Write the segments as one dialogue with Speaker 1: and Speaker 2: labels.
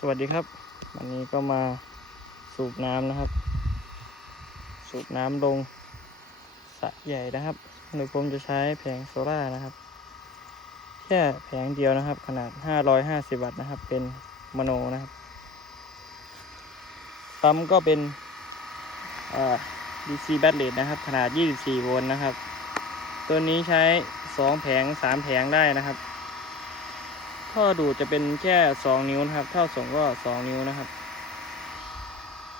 Speaker 1: สวัสดีครับ วันนี้ก็มาสูบน้ำนะครับ สูบน้ำลงสระใหญ่นะครับโดยผมจะใช้แผงโซล่านะครับ แค่แผงเดียวนะครับ ขนาด 550 วัตต์นะครับ เป็นมโนนะครับปั๊มก็เป็นเอ่อ DC แบตเลสนะครับ ขนาด 24 โวลต์นะครับ ตัวนี้ใช้ 2 แผง 3 แผงได้นะครับ ท่อดูดจะเป็นแค่สองนิ้วนะครับท่อส่งก็สองนิ้วนะครับ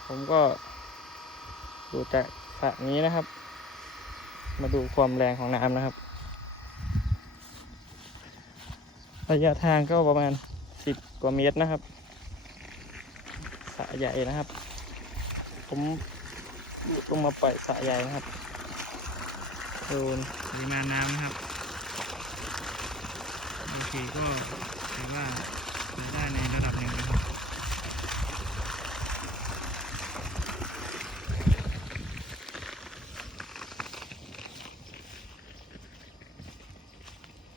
Speaker 1: ผมก็ดูจากสระนี้นะครับ มาดูความแรงของน้ำนะครับ ระยะทางก็ประมาณสิบกว่าเมตรนะครับสะใหญ่นะครับ ผมลงมาปล่อยสะใหญ่นะครับดูปริมาณน้ำนะครับโอเคก็ ถือว่าใช้ได้ในระดับหนึ่งนะครับ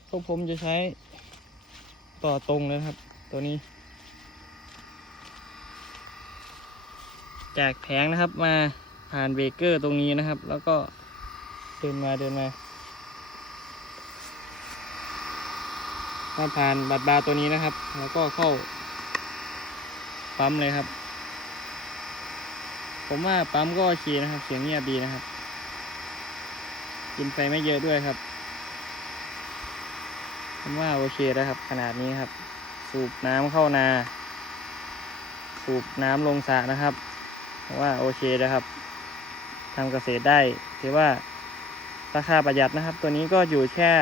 Speaker 1: พวกผมจะใช้ต่อตรงเลยครับ ตัวนี้ จากแผงนะครับมาผ่านเบเกอร์ตรงนี้นะครับ แล้วก็เดินมาเดินมา มาผ่านบัตรบาร์ตัวนี้นะครับ แล้วก็เข้าปั๊มเลยครับ ผมว่าปั๊มก็โอเคนะครับ เสียงเงียบดีนะครับ กินไฟไม่เยอะด้วยครับ ผมว่าโอเคแล้วครับ ขนาดนี้ครับ สูบน้ำเข้านา สูบน้ำลงสระนะครับผมว่าโอเคนะครับทำเกษตรได้ถือว่าราคาประหยัดนะครับ ตัวนี้ก็อยู่แค่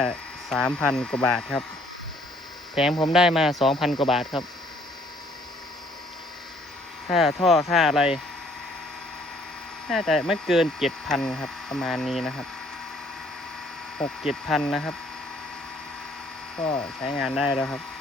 Speaker 1: สามพันกว่าบาทครับ แถมผมได้มาสองพันกว่าบาทครับ ค่าท่อค่าอะไร น่าจะไม่เกินเจ็ดพันครับ ประมาณนี้นะครับหกเจ็ดพันนะครับ ก็ใช้งานได้แล้วครับ